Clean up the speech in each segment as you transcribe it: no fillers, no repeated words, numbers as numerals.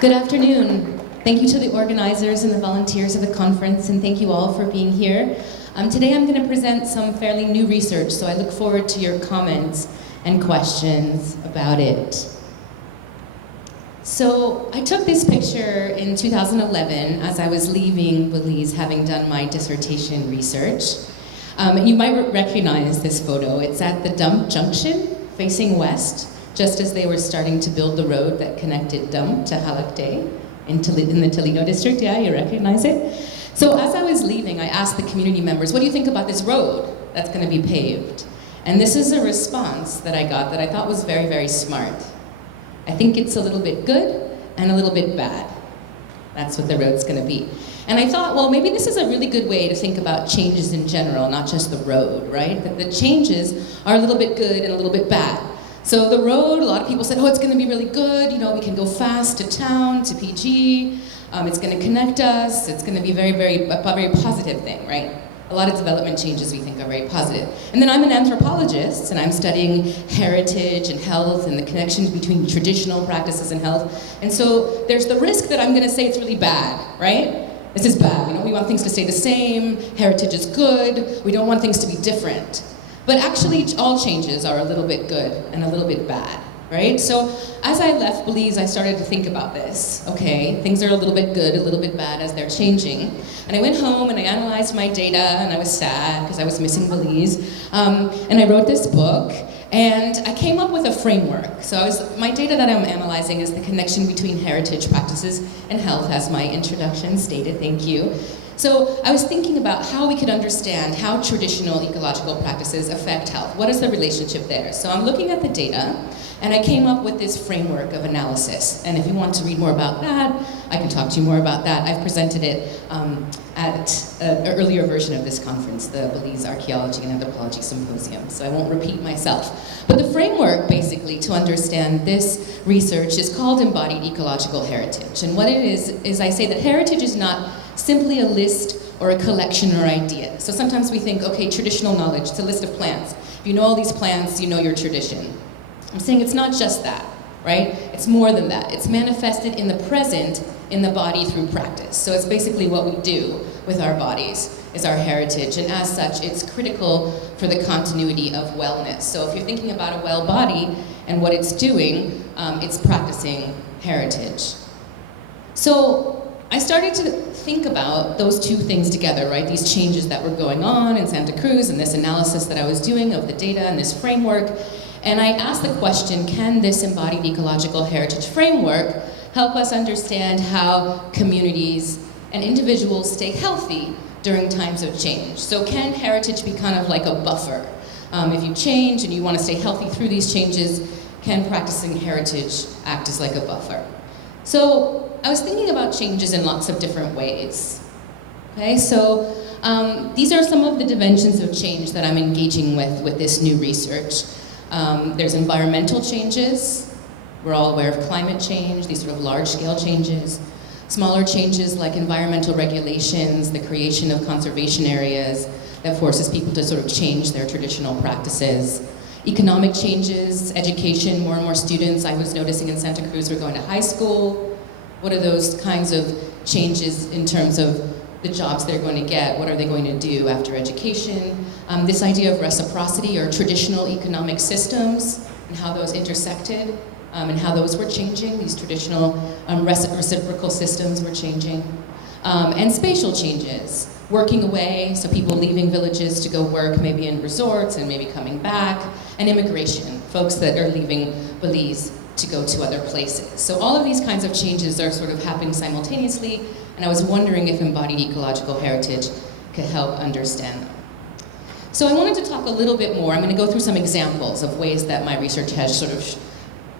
Good afternoon. Thank you to the organizers and the volunteers of the conference, and thank you all for being here. Today I'm going to present some fairly new research, so I look forward to your comments and questions about it. So I took this picture in 2011 as I was leaving Belize, having done my dissertation research. You might recognize this photo. It's at the dump junction, facing west, just as they were starting to build the road that connected Dump to Halakday in the Toledo district. Yeah, you recognize it? So as I was leaving, I asked the community members, what do you think about this road that's going to be paved? And this is a response that I got that I thought was very, very smart. I think it's a little bit good and a little bit bad. That's what the road's going to be. And I thought, well, maybe this is a really good way to think about changes in general, not just the road, right? That the changes are a little bit good and a little bit bad. So the road, a lot of people said, oh, it's going to be really good. You know, we can go fast to town, to PG. It's going to connect us. It's going to be a very positive thing, right? A lot of development changes we think are very positive. And then I'm an anthropologist, and I'm studying heritage and health and the connections between traditional practices and health. And so there's the risk that I'm going to say it's really bad, right? This is bad. You know, we want things to stay the same. Heritage is good. We don't want things to be different. But actually, all changes are a little bit good and a little bit bad, right? So as I left Belize, I started to think about this. Okay, things are a little bit good, a little bit bad as they're changing. And I went home and I analyzed my data, and I was sad because I was missing Belize. And I wrote this book, and I came up with a framework. So my data that I'm analyzing is the connection between heritage practices and health, as my introduction stated. Thank you. So I was thinking about how we could understand how traditional ecological practices affect health. What is the relationship there? So I'm looking at the data, and I came up with this framework of analysis. And if you want to read more about that, I can talk to you more about that. I've presented it at an earlier version of this conference, the Belize Archaeology and Anthropology Symposium, so I won't repeat myself. But the framework, basically, to understand this research is called Embodied Ecological Heritage. And what it is I say that heritage is not simply a list or a collection or idea. So sometimes we think, okay, traditional knowledge, it's a list of plants. If you know all these plants, you know your tradition. I'm saying it's not just that, right? It's more than that. It's manifested in the present, in the body through practice. So it's basically what we do with our bodies, is our heritage. And as such, it's critical for the continuity of wellness. So if you're thinking about a well body and what it's doing, it's practicing heritage. So I started to think about those two things together, right? These changes that were going on in Santa Cruz and this analysis that I was doing of the data and this framework. And I asked the question, can this embodied ecological heritage framework help us understand how communities and individuals stay healthy during times of change? So can heritage be kind of like a buffer? If you change and you want to stay healthy through these changes, can practicing heritage act as like a buffer? So I was thinking about changes in lots of different ways. Okay, so these are some of the dimensions of change that I'm engaging with this new research. There's environmental changes. We're all aware of climate change, these sort of large-scale changes. Smaller changes like environmental regulations, the creation of conservation areas that forces people to sort of change their traditional practices. Economic changes, education, more and more students I was noticing in Santa Cruz were going to high school. What are those kinds of changes in terms of the jobs they're going to get? What are they going to do after education? This idea of reciprocity or traditional economic systems and how those intersected and how those were changing. These traditional reciprocal systems were changing. And spatial changes, working away, so people leaving villages to go work maybe in resorts and maybe coming back, and immigration, folks that are leaving Belize to go to other places. So all of these kinds of changes are sort of happening simultaneously, and I was wondering if embodied ecological heritage could help understand them. So I wanted to talk a little bit more. I'm going to go through some examples of ways that my research has sort of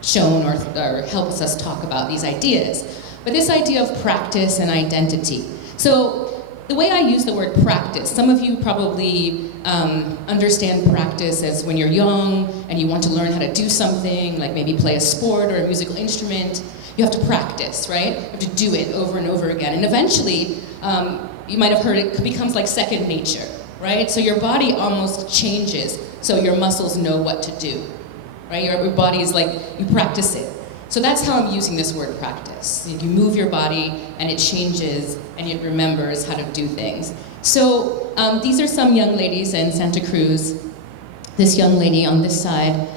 shown or helps us talk about these ideas. But this idea of practice and identity. So the way I use the word practice, some of you probably understand practice as when you're young and you want to learn how to do something, like maybe play a sport or a musical instrument. You have to practice, right? You have to do it over and over again. And eventually, you might have heard it becomes like second nature, right? So your body almost changes, so your muscles know what to do, right? Your body is like, you practice it. So So that's how I'm using this word practice. You move your body and it changes and it remembers how to do things. So these are some young ladies in Santa Cruz. This young lady on this side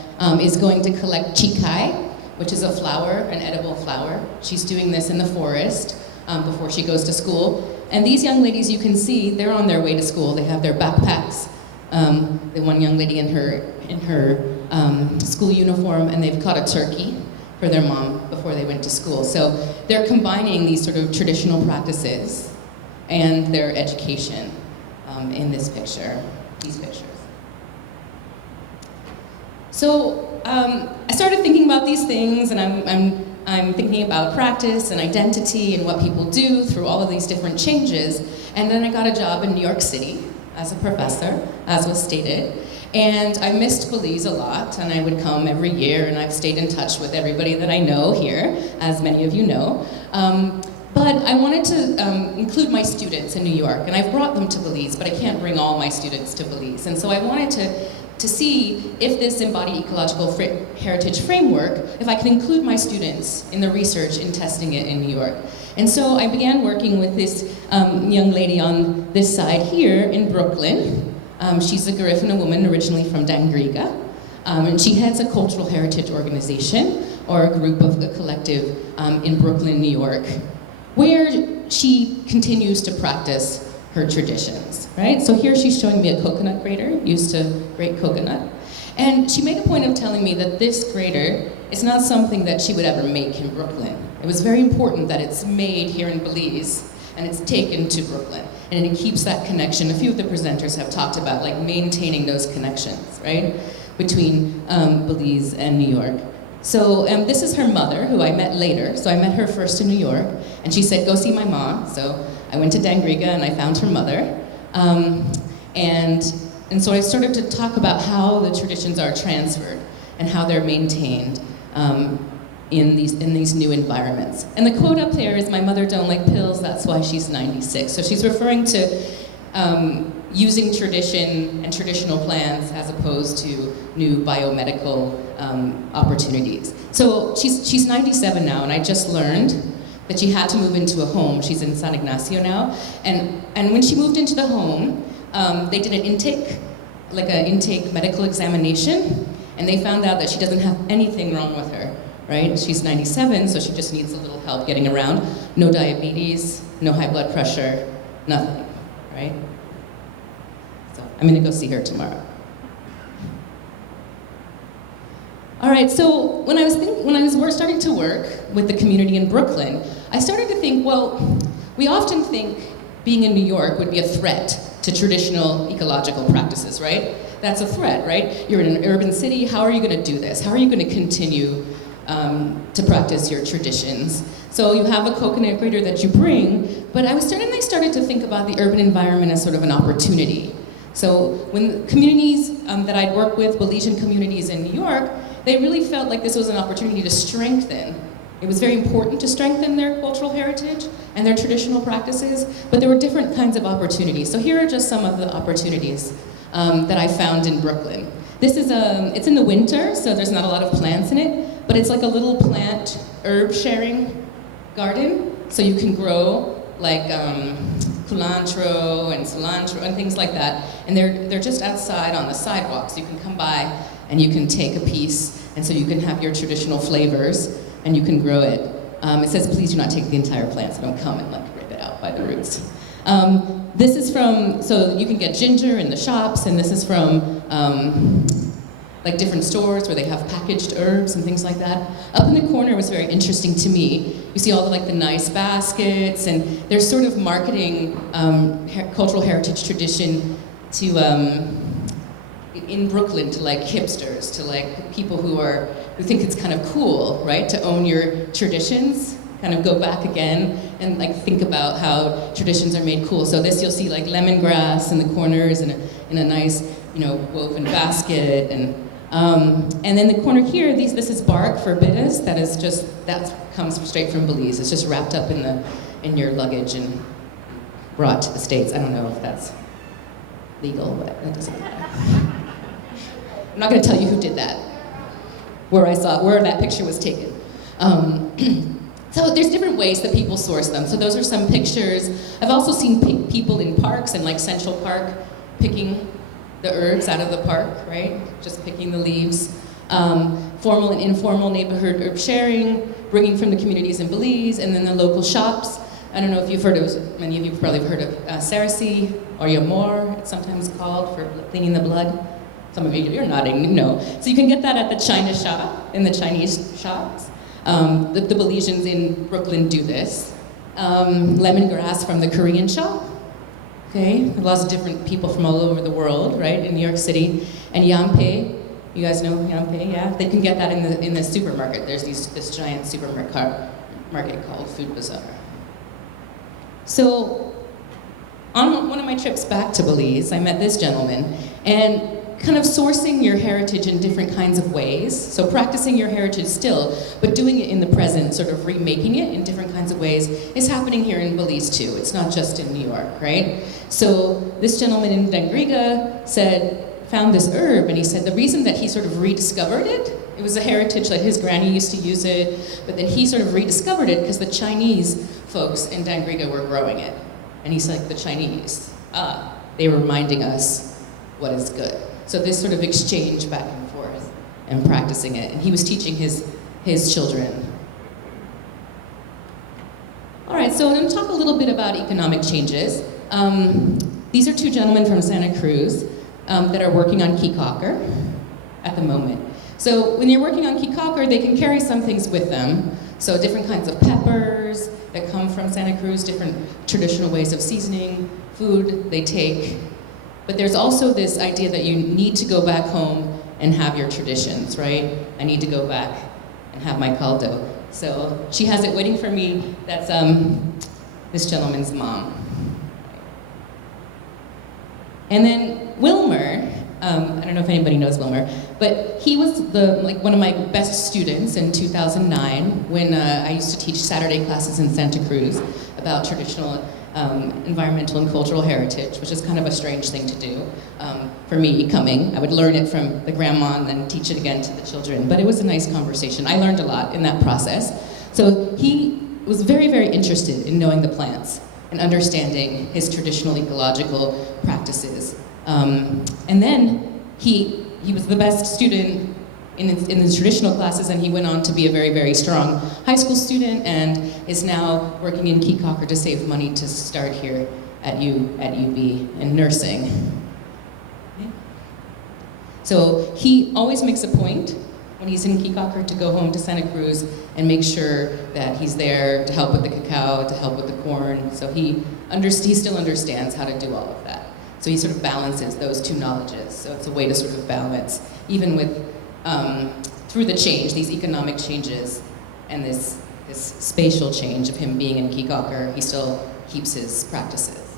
is going to collect chikai, which is a flower, an edible flower. She's doing this in the forest before she goes to school. And these young ladies, you can see, they're on their way to school. They have their backpacks. The one young lady in her school uniform, and they've caught a turkey for their mom before they went to school. So they're combining these sort of traditional practices and their education in this picture, these pictures. So I started thinking about these things, and I'm thinking about practice and identity and what people do through all of these different changes. And then I got a job in New York City as a professor, as was stated. And I missed Belize a lot, and I would come every year, and I've stayed in touch with everybody that I know here, as many of you know. But I wanted to include my students in New York, and I've brought them to Belize, but I can't bring all my students to Belize. And so I wanted to see if this embodied ecological heritage framework, if I could include my students in the research in testing it in New York. And so I began working with this young lady on this side here in Brooklyn. She's a Garifuna woman originally from Dangriga, and she heads a cultural heritage organization, or a group of a collective in Brooklyn, New York, where she continues to practice her traditions, right? So here she's showing me a coconut grater, used to grate coconut. And she made a point of telling me that this grater is not something that she would ever make in Brooklyn. It was very important that it's made here in Belize and it's taken to Brooklyn. And it keeps that connection. A few of the presenters have talked about like maintaining those connections, right? Between Belize and New York. So this is her mother, who I met later. So I met her first in New York, and she said, go see my mom. So I went to Dangriga and I found her mother. And so I started to talk about how the traditions are transferred and how they're maintained in these new environments. And the quote up there is, my mother don't like pills, that's why she's 96. So she's referring to using tradition and traditional plants as opposed to new biomedical opportunities. So she's 97 now, and I just learned that she had to move into a home. She's in San Ignacio now. And when she moved into the home, they did an intake, like an intake medical examination, and they found out that she doesn't have anything wrong with her, right? She's 97, so she just needs a little help getting around. No diabetes, no high blood pressure, nothing, right? So I'm gonna go see her tomorrow. All right, so when I was starting to work with the community in Brooklyn, I started to think, well, we often think being in New York would be a threat to traditional ecological practices, right? That's a threat, right? You're in an urban city, how are you gonna do this? How are you gonna continue to practice your traditions? So you have a coconut grater that you bring, but I started to think about the urban environment as sort of an opportunity. So when communities that I'd worked with, Belizean communities in New York, they really felt like this was an opportunity to strengthen. It was very important to strengthen their cultural heritage and their traditional practices, but there were different kinds of opportunities. So here are just some of the opportunities that I found in Brooklyn. This is it's in the winter, so there's not a lot of plants in it, but it's like a little plant herb sharing garden, so you can grow like culantro and cilantro and things like that, and they're just outside on the sidewalk, so you can come by and you can take a piece, and so you can have your traditional flavors, and you can grow it. It says, please do not take the entire plant, so don't come and like rip it out by the roots. This is from, so you can get ginger in the shops, and this is from like different stores where they have packaged herbs and things like that. Up in the corner was very interesting to me. You see all the nice baskets, and they're sort of marketing cultural heritage tradition to in Brooklyn to like hipsters, to like people who think it's kind of cool, right, to own your traditions, kind of go back again and like think about how traditions are made cool. So this you'll see like lemongrass in the corners in a nice, woven basket, and then the corner here, this is bark for bitters. That comes straight from Belize. It's just wrapped up in your luggage and brought to the States. I don't know if that's legal, but that doesn't matter. I'm not going to tell you who did that, where that picture was taken. So there's different ways that people source them. So those are some pictures. I've also seen people in parks, and like Central Park, picking the herbs out of the park, right? Just picking the leaves. Formal and informal neighborhood herb sharing, bringing from the communities in Belize, and then the local shops. I don't know if you've heard of, many of you probably have heard of Cerisi, or Yamor, it's sometimes called, for cleaning the blood. Some of you, you're nodding, no. So you can get that at the China shop, in the Chinese shops. The Belizeans in Brooklyn do this. Lemongrass from the Korean shop. Okay, lots of different people from all over the world, right, in New York City. And yampe, you guys know yampe, yeah? They can get that in the supermarket. There's this giant supermarket called Food Bazaar. So, on one of my trips back to Belize, I met this gentleman, and kind of sourcing your heritage in different kinds of ways. So practicing your heritage still, but doing it in the present, sort of remaking it in different kinds of ways, is happening here in Belize too. It's not just in New York, right? So this gentleman in Dangriga found this herb, and he said the reason that he sort of rediscovered it, it was a heritage, like his granny used to use it, but then he sort of rediscovered it because the Chinese folks in Dangriga were growing it. And he's like, the Chinese, they were reminding us what is good. So this sort of exchange back and forth and practicing it. And he was teaching his children. All right, so I'm going to talk a little bit about economic changes. These are two gentlemen from Santa Cruz that are working on keycocker at the moment. So when you're working on keycocker, they can carry some things with them. So different kinds of peppers that come from Santa Cruz, different traditional ways of seasoning food they take. But there's also this idea that you need to go back home and have your traditions, right? I need to go back and have my caldo. So she has it waiting for me. That's this gentleman's mom. And then Wilmer, I don't know if anybody knows Wilmer, but he was one of my best students in 2009 when I used to teach Saturday classes in Santa Cruz about traditional environmental and cultural heritage, which is kind of a strange thing to do for me coming. I would learn it from the grandma and then teach it again to the children, but it was a nice conversation. I learned a lot in that process. So he was very, very interested in knowing the plants and understanding his traditional ecological practices. And then he was the best student in the traditional classes, and he went on to be a very, very strong high school student and is now working in keycocker to save money to start here at UB in nursing. Okay. So he always makes a point when he's in keycocker to go home to Santa Cruz and make sure that he's there to help with the cacao, to help with the corn. So he still understands how to do all of that. So he sort of balances those two knowledges. So it's a way to sort of balance, even with through the change, these economic changes, and this spatial change of him being in keycocker, he still keeps his practices.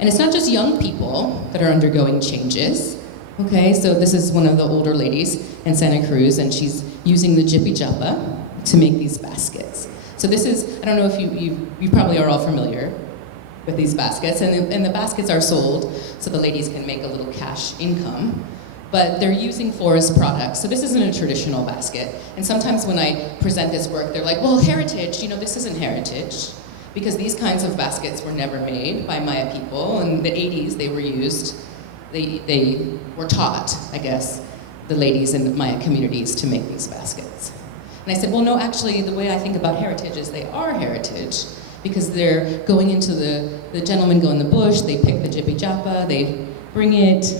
And it's not just young people that are undergoing changes. Okay, so this is one of the older ladies in Santa Cruz, and she's using the jippy japa to make these baskets. So this is, I don't know if you probably are all familiar with these baskets, and the baskets are sold so the ladies can make a little cash income, but they're using forest products. So this isn't a traditional basket, and sometimes when I present this work, they're like, well, heritage, this isn't heritage, because these kinds of baskets were never made by Maya people. In the 80s, they were used. They were taught, I guess, the ladies in the Maya communities to make these baskets. And I said, well, no, actually, the way I think about heritage is they are heritage, because they're going into the gentlemen go in the bush, they pick the jippy japa, they bring it,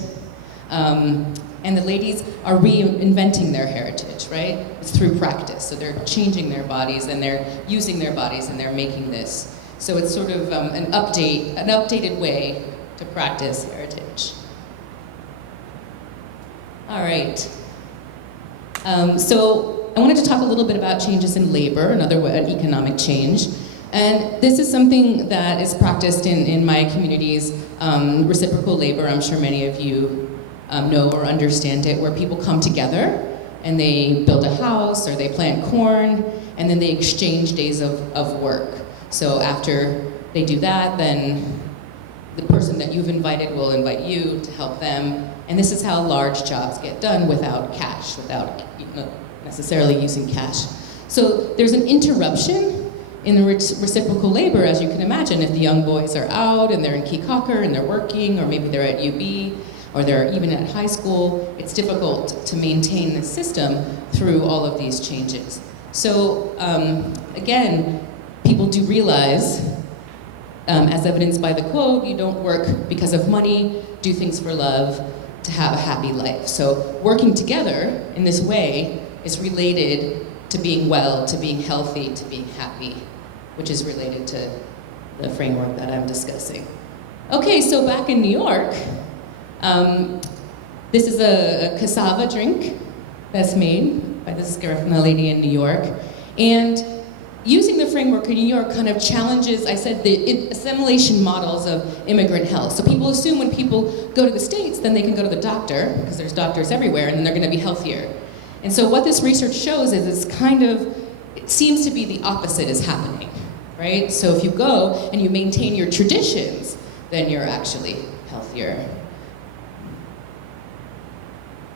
and the ladies are reinventing their heritage, right? It's through practice. So they're changing their bodies, and they're using their bodies, and they're making this. So it's sort of an updated way to practice heritage. All right. So I wanted to talk a little bit about changes in labor, another way, an economic change. And this is something that is practiced in my communities, reciprocal labor. I'm sure many of you know or understand it, where people come together and they build a house or they plant corn, and then they exchange days of work. So after they do that, then the person that you've invited will invite you to help them. And this is how large jobs get done without cash, without necessarily using cash. So there's an interruption in the reciprocal labor, as you can imagine, if the young boys are out and they're in Kikaker and they're working, or maybe they're at UB, or they're even at high school, it's difficult to maintain the system through all of these changes. So again, people do realize, as evidenced by the quote, you don't work because of money, do things for love, to have a happy life. So working together in this way is related to being well, to being healthy, to being happy, which is related to the framework that I'm discussing. Okay, so back in New York, this is a cassava drink that's made by this Garifuna lady in New York. And using the framework in New York kind of challenges, I said, the assimilation models of immigrant health. So people assume when people go to the States, then they can go to the doctor, because there's doctors everywhere, and then they're gonna be healthier. And so what this research shows is it seems to be the opposite is happening, right? So if you go and you maintain your traditions, then you're actually healthier.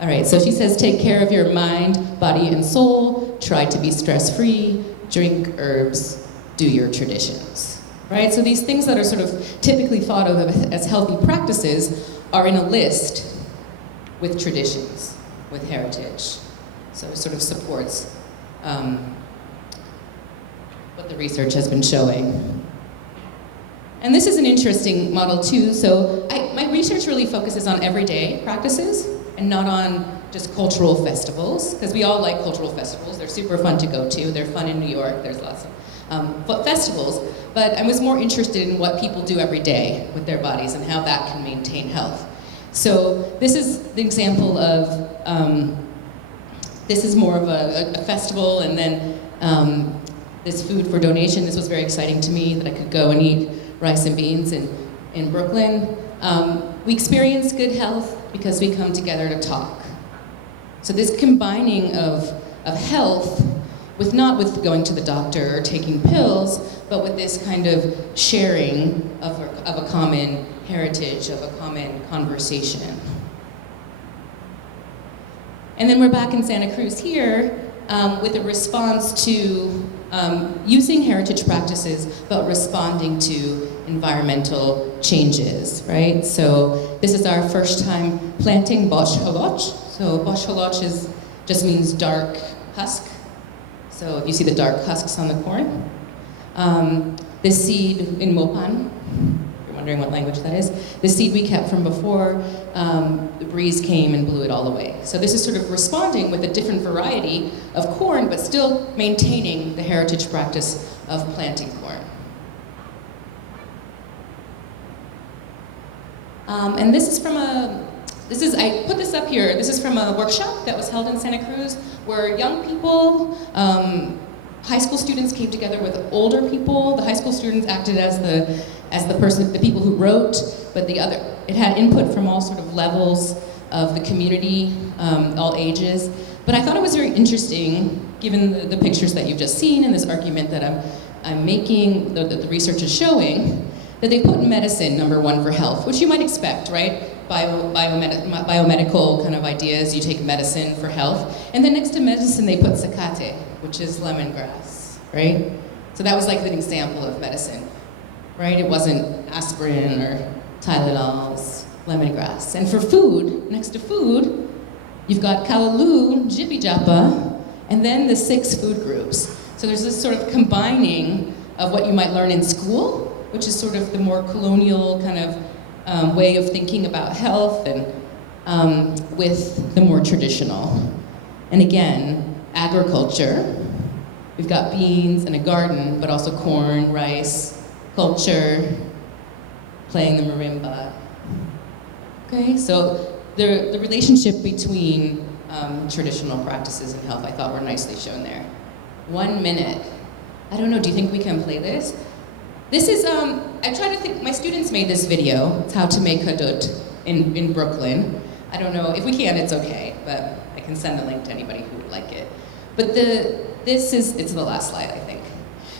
All right, so she says, take care of your mind, body, and soul, try to be stress-free, drink herbs, do your traditions, right? So these things that are sort of typically thought of as healthy practices are in a list with traditions, with heritage. So it sort of supports what the research has been showing. And this is an interesting model too. So my research really focuses on everyday practices and not on just cultural festivals, because we all like cultural festivals. They're super fun to go to. They're fun in New York. There's lots of festivals. But I was more interested in what people do every day with their bodies and how that can maintain health. So this is the example of, this is more of a festival, and then this food for donation. This was very exciting to me, that I could go and eat rice and beans in Brooklyn. We experience good health because we come together to talk. So this combining of health with not with going to the doctor or taking pills, but with this kind of sharing of a common heritage, of a common conversation. And then we're back in Santa Cruz here with a response to using heritage practices, but responding to environmental changes, right? So this is our first time planting bosh holoch. So bosh holoch just means dark husk. So if you see the dark husks on the corn. This seed in Mopan, if you're wondering what language that is, the seed we kept from before, the breeze came and blew it all away. So this is sort of responding with a different variety of corn, but still maintaining the heritage practice of planting corn. And this is from I put this up here, this is from a workshop that was held in Santa Cruz, where young people, high school students came together with older people. The high school students acted as the people who wrote, but it had input from all sort of levels of the community, all ages. But I thought it was very interesting, given the pictures that you've just seen and this argument that I'm making, that the research is showing, that they put medicine number one for health, which you might expect, right? Biomedical kind of ideas, you take medicine for health. And then next to medicine, they put zacate, which is lemongrass, right? So that was like an example of medicine, right? It wasn't aspirin or Tylenol, it was lemongrass. And for food, next to food, you've got kalaloo, jippy japa, and then the 6 food groups. So there's this sort of combining of what you might learn in school, which is sort of the more colonial kind of way of thinking about health, and with the more traditional. And again, agriculture. We've got beans and a garden, but also corn, rice, culture, playing the marimba. Okay, so the relationship between traditional practices and health, I thought were nicely shown there. 1 minute. I don't know, do you think we can play this? This is, I try to think, my students made this video. It's how to make hadut in Brooklyn. I don't know, if we can, it's okay, but I can send the link to anybody who would like it. But it's the last slide, I think.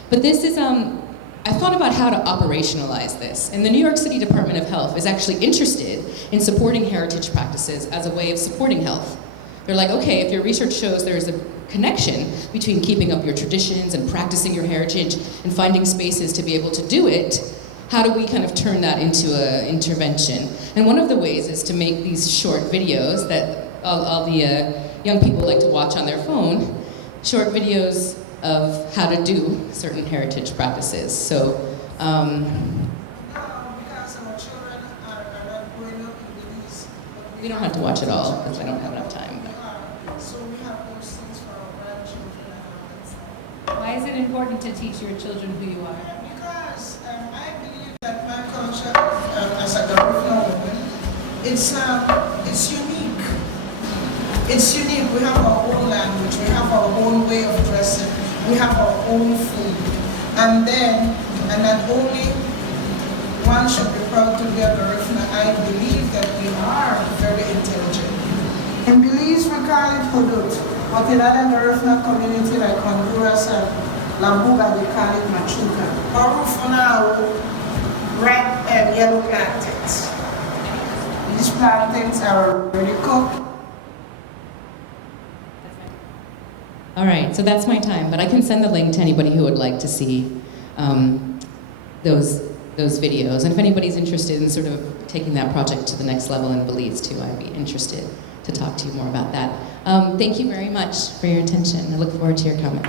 But this is, I thought about how to operationalize this. And the New York City Department of Health is actually interested in supporting heritage practices as a way of supporting health. They're like, okay, if your research shows there's a connection between keeping up your traditions and practicing your heritage and finding spaces to be able to do it, how do we kind of turn that into an intervention? And one of the ways is to make these short videos that all the young people like to watch on their phone, short videos of how to do certain heritage practices. So, because our children are not growing up in Belize. we don't have to watch it all because I don't have enough time. So we have those things for our grandchildren and our grandson. Why is it important to teach your children who you are? Because I believe that my culture as a Garifuna woman, it's unique. It's unique. We have our own language, we have our own way of dressing, we have our own food. And not only one should be proud to be a Garifuna, I believe that we are very intelligent. In Belize, we call it hudut, but in other Garifuna community like Honduras and Lambuga, they call it machuca. Garifuna red and yellow plantains. These plantains are already cooked. All right, so that's my time, but I can send the link to anybody who would like to see those videos. And if anybody's interested in sort of taking that project to the next level in Belize too, I'd be interested to talk to you more about that. Thank you very much for your attention. I look forward to your comments.